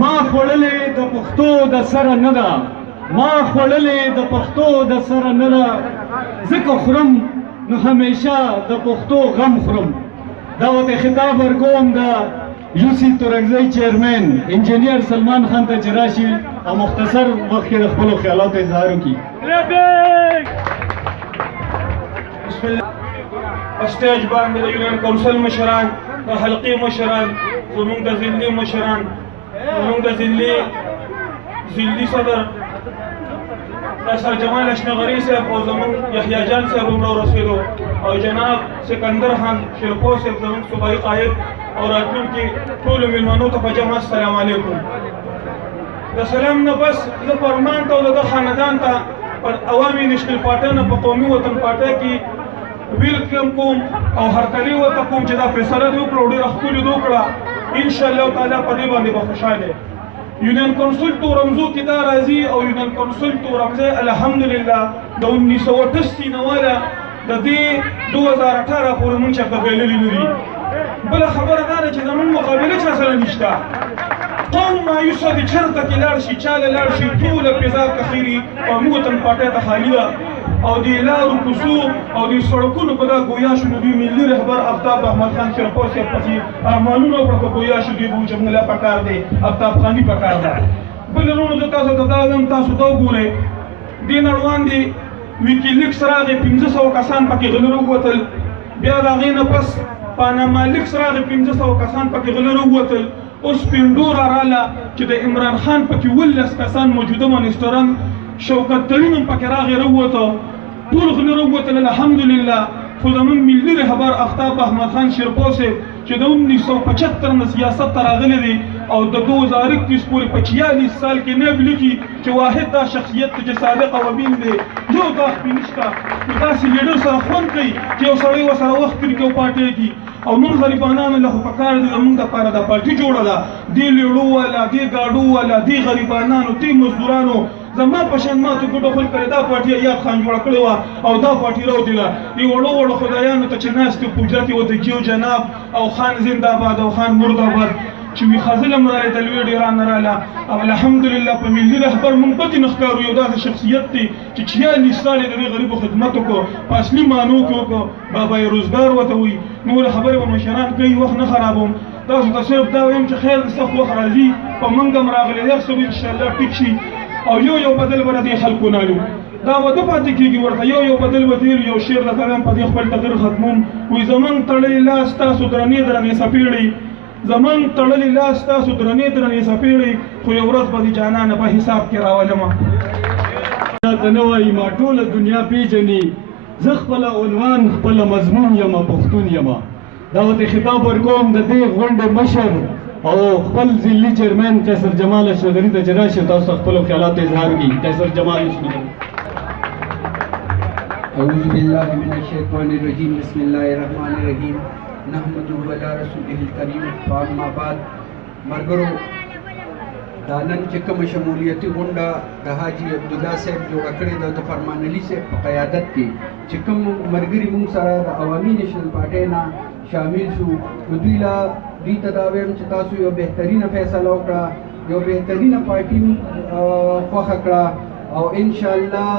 ما خوړلې د پښتو د سره نه ده ما خوړلې د پښتو د سره نه ده ځکه خورم نو همیشه د پښتو غم خورم دا ورته خطاب ورکوم د یو سی تورنګزی چیرمن انجینیر سلمان خان ته چې راشي او مختصر وخت کې د خپلو خیالاتو اظهار وکړي. بسم الله. اسټیج باندې د یونین کونسل مشران د حلقې مشران زموږ د ضلعي مشران زموږ د ضلعي صدر سر جمال اشنغري صاحب او زموږ یحیی جان صاحب هم راورسېدو او جناب سکندر خان شیرپور صاحب زموږ صوبایي قائد او راتلونکي ټولو مېلمنو ته په جمع السلام علیکم. د سلام نه بس زه فرمان ته او د ده خاندان ته پر عوامي نېشنل پارټۍ نه په قومي وطن پارټۍ کې ویلکم کوم او هرکلي ورته کوم چې دا فیصله دې وکړه او ډېره ښکلې دې وکړه. انشاءالله تعالی په دې باندې به خوشحاله یونین کونسل تورمزو کې دا راځي او یونین کونسل تورمزی الحمدلله د 1988 نه واله د دې 2018 پورې مونږ چېرته بایللي نه دي. بله خبره دا ده چې زموږ مقابله چا سره نشته. قوم مایوسه دي چېرته کې لاړ شي چاله لاړ شي ټوله فضا کخیري قومي وطن پارټۍ ته خالي ده او د لارو کوڅو او د سړکونو په دا ګویا شو نو دوی ملي رهبر آفتاب احمد خان شیرپور صاحب پسې ارمانونه وکړه په ګویا شو دوی به وچ موږ پکار دی آفتاب خاني پکار ده. بل وروڼو زه تاسو ته دا وایم تاسو ته وګورئ دې نه وړاندې ویکیلیکس راغی 1500 کسان پکې غلي راووتل بیا د هغې نه پس پاناما لیکس راغی 1500 کسان پکې غلي راووتل. اوس پنډوره راله چې د عمران خان پکې 19 کسان موجوده منسټران شوکت تړین هم پکې راغی راووته ټول غلي راووتل الحمدلله. خو زموږ ملي رهبر آفتاب احمد خان شیرپور صاحب چې د 1975 نه سیاست ته راغلی دی او د 2021 پورې په 46 سال کې نه لیکي چې واحد دا شخصیت چې صادق او امین دی یو داغ پې نشته نو داسې لیډر سره خوند کوي چې یو سړی ورسره وخت تېري کوي او پارټۍ کې او موږ غریبانانو له خو پکار دی زموږ دپاره دا پارټي جوړه ده دې لیړو والا دې ګاډو والا دې غریبانانو دې مزدورانو زما په شان ما ته ګوډه خل کړې دا پارټي ایاب خان جوړه کړې وه او دا پارټي راوتله دې وړو وړو خدایانو ته چې ناست دي په حجرت کې ورته کیو جناب او خان زنده‌باد او خان مرده‌باد چې وي ښځله هم راغلې تلویډ یې رانه راله او الحمدلله په ملي رهبر موږ پتې نه ښکارو یو داسې شخصیت دی چې 46 سال یې د دې غریبو خدمت وکړو په اصلي معنو کې وکړو بابای روزګار ورته وایي نورې خبرې به مشران کوي وخت نه خرابوم تاسو ته صرف دا وایم چې خیر د سخت وخت راځي په موږ هم راغلی هر څه به انشاءالله ټیک شي او یو بدل به د دې خلکو نالو دا به نه پاتې کېږي ورته یو بدل به تېر یو شعر درته وایم په دې خپل تغیر ختموم وایي زموږ تړلي لاس تاسو درنې څپېړې زموږ تړلي لاس تاسو درنې څپېړې خو یو ورځ به د جانانه په حساب کې راولمه. ته نه وایي ما ټوله دنیا پېژني زه خپله عنوان خپله مضمون یمه پښتون یمه. دا ورته خطاب ورکوم د دې غونډې مشر او خپل ضلعي چیرمن قیصر جمال اشنغري ته چې راشي تاسو ته خپلو خیالاتو اظهار کړي. قیصر جمال اشنغري. اعوذ باللہ من الشیطان الرجیم بسم اللہ الرحمن الرحیم نحمده علی رسوله الکریم فاما بعد. مرګرو دا نن چې کومه شمولیتي غونډه د حاجي عبدالله صاحب جوړه کړې ده د فرمان علي صاحب په قیادت کې چې کوم ملګري موږ سره د عوامي نیشنل پارټۍ نه شامل شو نو دوی ته دا وایم چې تاسو یو بهترینه فیصله وکړه یو بهترینه پارټي خوښه کړه او انشاءالله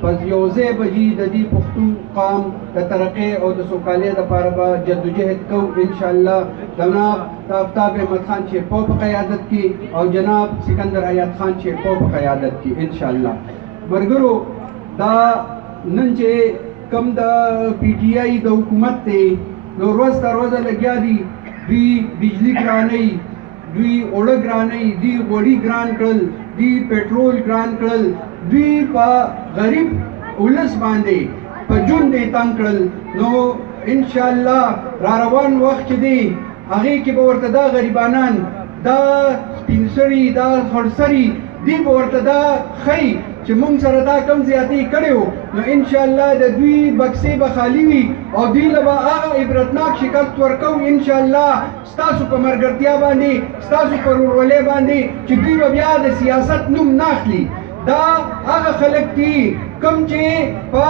پس یو ځای به وي د دې پښتون قام د ترقۍ او د سوکالۍ دپاره به جدوجهد کوو انشاءالله جناب د آفتاب احمد خان شیرپور په قیادت کې او جناب سکندر حیات خان شیرپور په قیادت کې انشاءالله. ملګرو دا نن چې کوم د پی ټي آی د حکومت دی نو ورځ تر ورځه لګیا دي دوی بجلي ګرانوي دوی اوړه ګرانوي دوی غوړي ګران کړل دوی پټرول ګران کړل دوی په غریب ولس باندې په جون دې تنګ کړل نو انشاءالله را روان وخت چې دی هغې کې به ورته دا غریبانان دا سپین سري دا خړ سري دوی به ورته دا ښیي چې موږ سره دا کم زیاتې کړی وو نو انشاءالله د دوی بکسې به خالي وي او دوی له به هغه عبرتناک شکست ورکوو انشاءالله ستاسو په ملګرتیا باندې ستاسو په ورورولۍ باندې چې دوی به بیا د سیاست نوم نه اخلي دا هغه خلک دي کوم چې په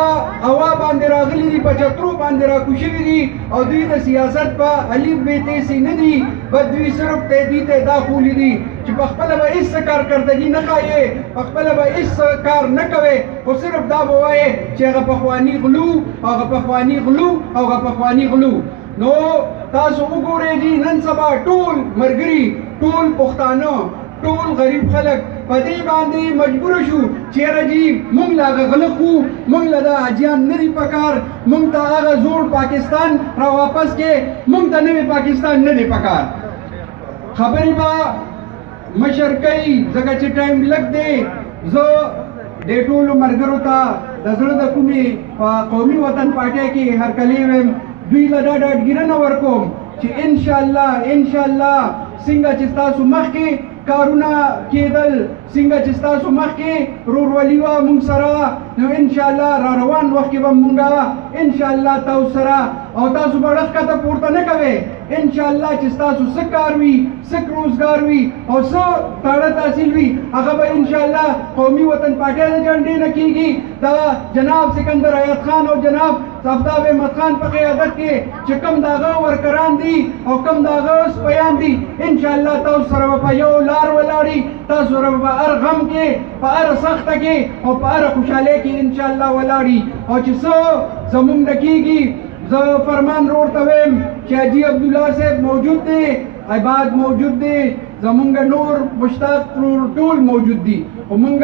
هوا باندې راغلي دي، په چترو باندې راکوشوي دي او دوی د سیاست په الف بې ت سي نه دي، بس دوی صرف تهدید ته دا خولی دي چې په خپله به هېڅ کارکردګي نه ښایې، په خپله به هېڅ کار نه کوې، خو صرف دا به وایې چې هغه پخواني غلو، هغه پخواني غلو، هغه پخواني غلو. نو تاسو وګورئ جي نن سبا ټول ملګري، ټول پښتانه، ټول غریب خلک په دې باندې مجبور شو چې یاره جي موږ له هغه غله خو موږ له دا حاجیان نه دي پکار، موږ ته هغه زوړ پاکستان را واپس کې، موږ ته نوی پاکستان نه دی پکار. خبرې به مشر کوي ځکه چې ټایم لږ دی. زه دې ټولو ملګرو ته د زړه د کومې په قومي وطن پارټۍ کې هرکلی ویم، دوی له دا ډاډګیرنه ورکوم چې انشاءالله څنګه چې ستاسو مخکې کارونه کېدل، څنګه چې ستاسو مخکې ورورولي وه موږ سره، نو انشاءالله را روان وخت کې به موږ انشاءالله تاسو سره او تاسو به ډک کته پورته نه کوئ. انشاءالله چې ستاسو څه کار وي، څه روزګار وي او څه تاړه تحصیل وي، هغه به انشاءالله قومي وطن پارټۍ د جنډې نه کېږي. دا جناب سکندر حیات خان او جناب آفتاب احمد خان په قیادت کې چې کوم د هغه ورکران دي او کوم د هغه سپیان دي، انشاءالله تاسو سره به په یو لار ولاړي، تاسو سره به په هر غم کې، په هر سخته کې او په هر خوشحالۍ کې انشاءالله ولاړي. او چې څه زموږ نه کېږي، زه فرمان رور ته ویم چې حاجي عبدالله صاحب موجود دی، عباد موجود دی، زمونږ نور مشتاق ټول موجود دي، خو مونږ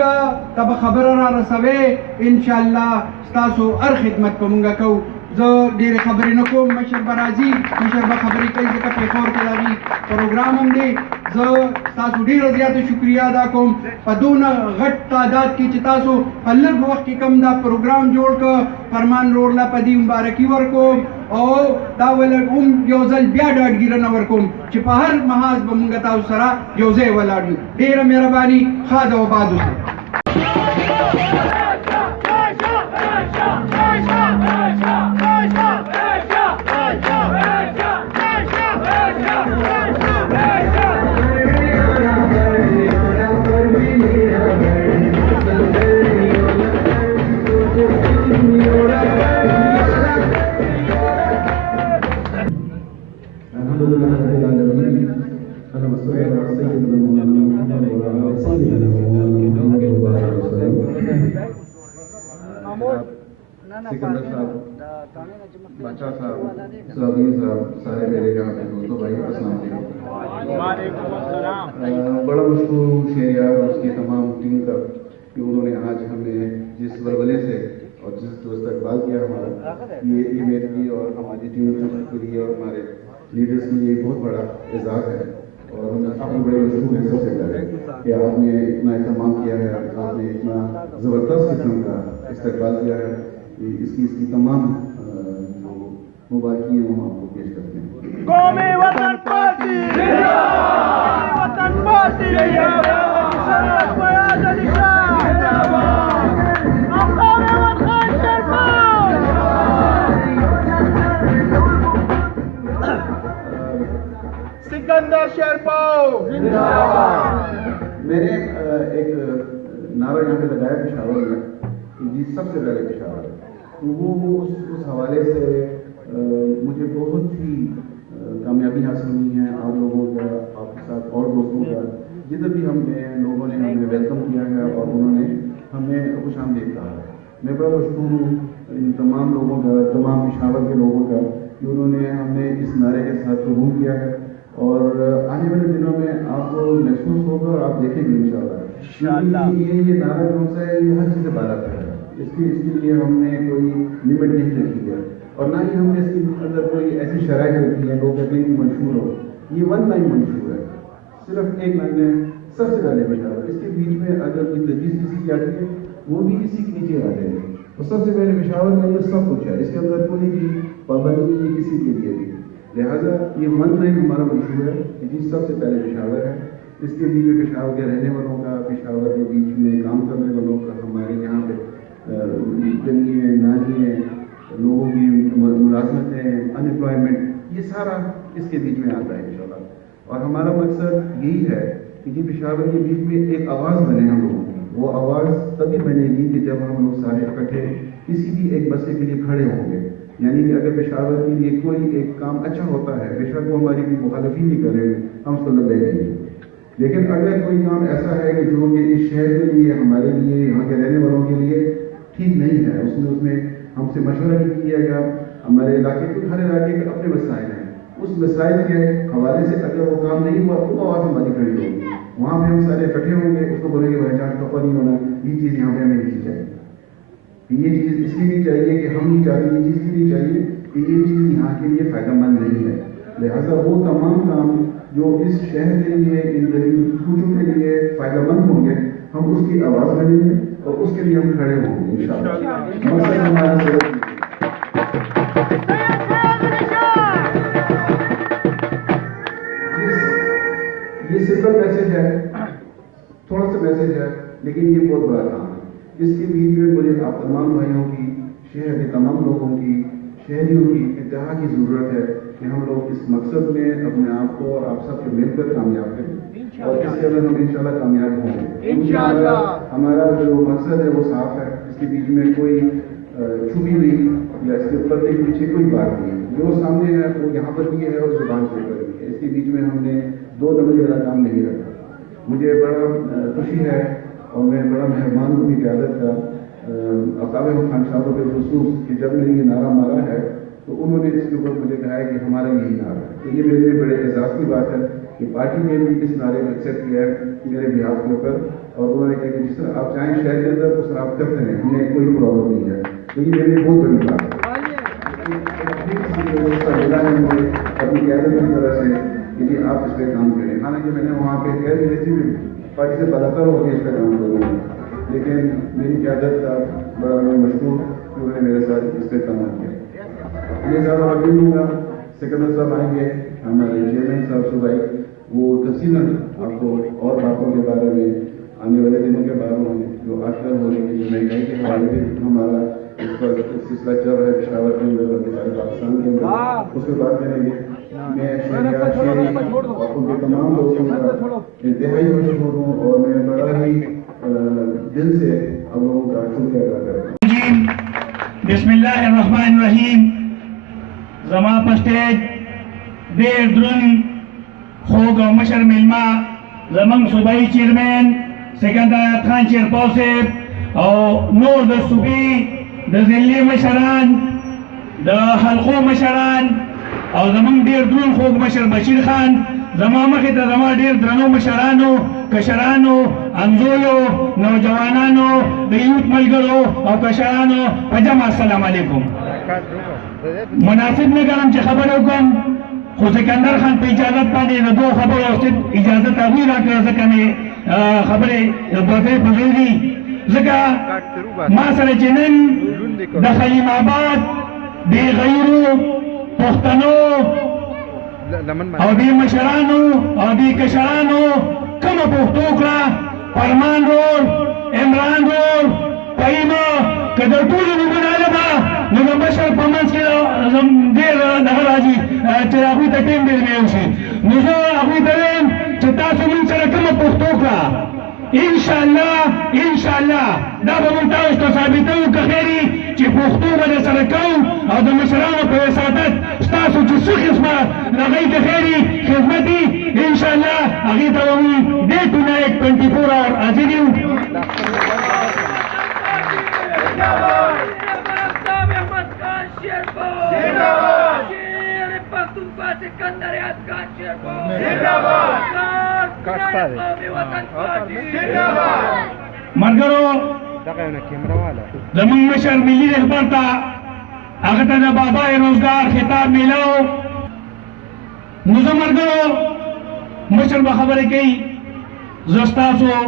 ته به خبره را رسوئ، انشاءالله ستاسو هر خدمت به مونږ کوو. زه ډېرې خبرې نه کوم، مشر به راځي، مشر به خبرې کوي ځکه پېښور کې د هغې پروګرام هم دی. زه ستاسو ډېره زیاته شکریه ادا کوم په دونه غټ تعداد کې چې تاسو په لږ وخت کې کوم دا پروګرام جوړ کړ. فرمان رورله په دې مبارکي ورکوم او دا ول هم یو ځل بیا ډاډګیرنه ورکوم چې په هر محاذ به مونږ تاسو سره یو ځای ولاړ یو. ډېره مهرباني، ښاد او آباد اوسئ. सिकंदर साहब, बादशाह साहब, साबीर साहब, सारे मेरे यहाँ पे दोस्तों भाई अस्सलाम वालेकुम। बड़ा मशहूर शेरिया उसकी तमाम टीम का कि उन्होंने आज हमें जिस वलवले से और जिस दोस्त इकबाल किया हमारा, ये मेरे लिए और हमारी टीम के लिए और हमारे लीडर्स के लिए बहुत बड़ा एजाज़ है। और हम काफ़ी बड़े मशहूर हैं सबसे पहले कि आपने इतना एहतमाम किया है, आपने इतना ज़बरदस्त किस्म का इस्तकबाल किया है, इसकी तमाम जो मुबारकी है वो हम आपको पेश करते हैं। कौमी वतन पार्टी जिंदाबाद, वतन पार्टी जिंदाबाद, सराज फयाज अली शाह जिंदाबाद, आफताब अहमद खान शेरपाव जिंदाबाद, सिकंदर शेरपाव जिंदाबाद। मैंने एक नारा यहाँ पे लगाया पेशावर में कि जी सबसे पहले पेशावर, तो वो उस हवाले से मुझे बहुत ही कामयाबी हासिल हुई है आप लोगों का, आपके साथ और दोस्तों का, जिधर भी लोगों ने हमें वेलकम किया है और उन्होंने हमें खुश आमदीद कहा है। मैं बड़ा मशहूर हूँ इन तमाम लोगों का, तमाम पेशावर के लोगों का कि उन्होंने हमें इस नारे के साथ कबूल किया है और आने वाले दिनों में आपको महसूस होगा और आप देखेंगे इंशाअल्लाह ये नारा जो सा है ये हर चीज़ से बाला है। इसके लिए हमने कोई लिमिट नहीं रखी है और ना ही हमने इसके अंदर कोई ऐसी शराइत रखी है लोग कहते हैं कि मंशूर हो, ये वन लाइन मंशूर है, सिर्फ एक लाइन है सबसे पहले पेशावर। इसके बीच में अगर कोई तजवीज़ किसी की आती है वो भी इसी के नीचे आ जाएगी। तो सबसे पहले पेशावर के अंदर सब कुछ है, इसके अंदर कोई भी पाबंदी नहीं है किसी के लिए भी, लिहाजा ये वन लाइन हमारा मंशूर है कि जी सबसे पहले पेशावर है। इसके बीच में पेशावर के रहने वालों का, पेशावर के बीच में काम करने वालों का, हमारे यहाँ पे जंगी है, नानी है, लोगों की मुलाजमतें, अनएम्प्लॉयमेंट, ये सारा इसके बीच में आता है इंशाल्लाह। और हमारा मकसद यही है कि जी पेशावर के बीच में एक आवाज़ बने हम लोगों की, وہ آواز تبھی بنے گی کہ جب ہم لوگ سارے اکٹھے کسی بھی ایک مسئلے کے لیے کھڑے ہوں گے. یعنی کہ اگر پشاور کے لیے کوئی ایک کام اچھا ہوتا ہے، بے شک وہ ہماری بھی مخالفی نہیں کر رہے، ہم اس کو لگے گے. لیکن اگر کوئی کام ایسا ہے کہ جو کہ اس شہر کے لیے، ہمارے لیے، یہاں کے رہنے والوں کے لیے ٹھیک نہیں ہے، اس میں ہم سے مشورہ بھی کیا گیا. ہمارے علاقے کے، ہر علاقے کے اپنے مسائل ہیں، اس مسائل کے حوالے سے اگر وہ کام نہیں ہوا تو آواز ہماری کھڑی ہوگی. وہاں پہ ہم سارے اکٹھے ہوں گے، اس کو بولیں گے بھائی جان کپا نہیں ہونا، یہ چیز یہاں پہ ہمیں نہیں چاہیے. یہ چیز اس لیے نہیں چاہیے کہ ہم نہیں چاہتے، یہ چیز اس لیے نہیں چاہیے کہ یہ چیز یہاں کے لیے فائدہ مند نہیں ہے. لہٰذا وہ تمام کام جو اس شہر کے لیے، ان غریب کوچوں کے لیے فائدہ مند ہوں گے، ہم اس کی آواز بنیں گے اور اس کے لیے ہم کھڑے ہوں گے انشاءاللہ. مقصد ہمارا یہ سمپل میسج ہے، تھوڑا سا میسج ہے، لیکن یہ بہت بڑا کام ہے. اس کے بیچ میں مجھے آپ تمام بھائیوں کی، شہر کے تمام لوگوں کی، شہریوں کی اتحاد کی ضرورت ہے کہ ہم لوگ اس مقصد میں اپنے آپ کو اور آپ سب کے مل کر کامیاب کریں، اور اس کے اندر ہم انشاءاللہ کامیاب ہوں گے انشاءاللہ. ہمارا جو مقصد ہے وہ صاف ہے، اس کے بیچ میں کوئی چھپی ہوئی یا اس کے پردے کے پیچھے کوئی بات نہیں ہے. جو سامنے ہے وہ یہاں پر بھی ہے اور زبان کے اوپر بھی ہے. اس کے بیچ میں ہم نے دو نمبر والا کام نہیں رکھا. مجھے بڑا خوشی ہے اور میں بڑا مہربان ہوں کی قیادت کا عطاء خان صاحب کے خصوص کہ جب میں نے یہ نعرہ مارا ہے تو انہوں نے اس کے اوپر مجھے کہا ہے کہ ہمارا یہی نعرہ ہے. تو یہ میرے لیے بڑے اعزاز کی بات ہے کہ پارٹی نے بھی اس نعرے کو ایکسیپٹ کیا ہے میرے بہاف کے اوپر، اور انہوں نے کہا کہ جس طرح آپ چاہیں شہر کے اندر اس طرح آپ کرتے ہیں، ہمیں کوئی پرابلم نہیں ہے. تو یہ میرے لیے بہت بڑی بات ہے. اپنی قیادت کی طرح سے کہ جی آپ اس پہ کام کریں. حالانکہ میں نے وہاں پہ کہہ دی تھی پارٹی سے برابر ہو گیا اس پہ کام کروں، لیکن میری قیادت کا بڑا میں مشکور کہ انہوں نے میرے ساتھ اس پہ کام کیا. یہ زیادہ وقت نہیں دوں گا. سکندر صاحب آئیں گے، ہمارے چیئرمین صاحب صبح، وہ تفصیلاً آپ کو اور باتوں کے بارے میں، آنے والے دنوں کے بارے میں جو آج کل ہو رہی ہے، مہنگائی کے حوالے سے ہمارا اس پر سلسلہ چل رہا ہے پشاور کے اندر اور سارے پاکستان کے اندر، اس پہ بات کریں گے. میں شہری اور ان کے تمام لوگوں کا انتہائی مشہور ہوں اور میں بڑا ہی دل سے آپ لوگوں کا شکریہ ادا کرتا ہوں. بسم اللہ الرحمن الرحیم. زما پسٹیج دیر درن خوگ و مشر ملما زمان صوبائی چیئرمین سکندر خان چیرپاو صاحب او نور د صوبی د ضلعی مشران د حلقو مشران او زمان دیر درن خوگ مشر بشیر خان، زما مخی تا زما دیر درنو مشرانو، کشرانو، انزولو، نوجوانانو، د یوت ملگرو او کشرانو پجمع السلام علیکم. مناسب نگرم چه خبر کم خو سکندر خان پہ اجازت پانے دو خبر اوسط اجازت آگوی را کر سکنے خبر دوتے بغیری زکا ما سر چنن دا خلیم آباد دی غیرو پختنو او دی مشرانو او دی کشرانو کم پختوکرا پرمان رول، عمران رول، پایما کدر طولی نگن آلبا نگن بشر پمنس کے دیر نگر آجی چرا اگوی تا ٹیم دیر میں اوشی نزو اگوی ترین چتاسو من سرکم پختوکرا انشاءاللہ دا بمنتاوش تو ثابتو کخیری چی پختو بدا سرکو او دا مشرانو پر وساطت ستاسو چی سخ اسما نغی کخیری خدمتی انشاءاللہ اگی تاوی ڈے ٹو نائٹ 24 آور آجیدیو. مرگرو زمان مشر ملی رہبر تا اگتا دا بابا روزگار خطاب ملاو نظم مرگرو مشر بخبر کئی زستاسو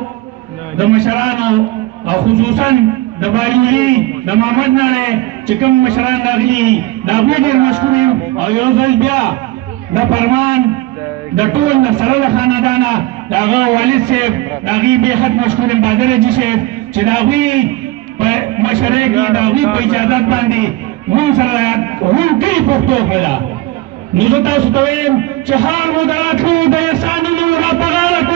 دا مشرانو او خصوصاً دا باریولی دا محمد نانے چکم مشران داخلی دا بیدر مشکوریم او یوزل بیا دا فرمان دا طول دا سرل خاندانا دا غا والد صاحب دا غی بے خط مشکوریم بادر جی صاحب چی دا غی مشرے کی دا غی پا اجازت باندی من سرلات ہون کئی پختو پیدا نزتا ستویم چی حال مدرات لو دا یسانو را پغارت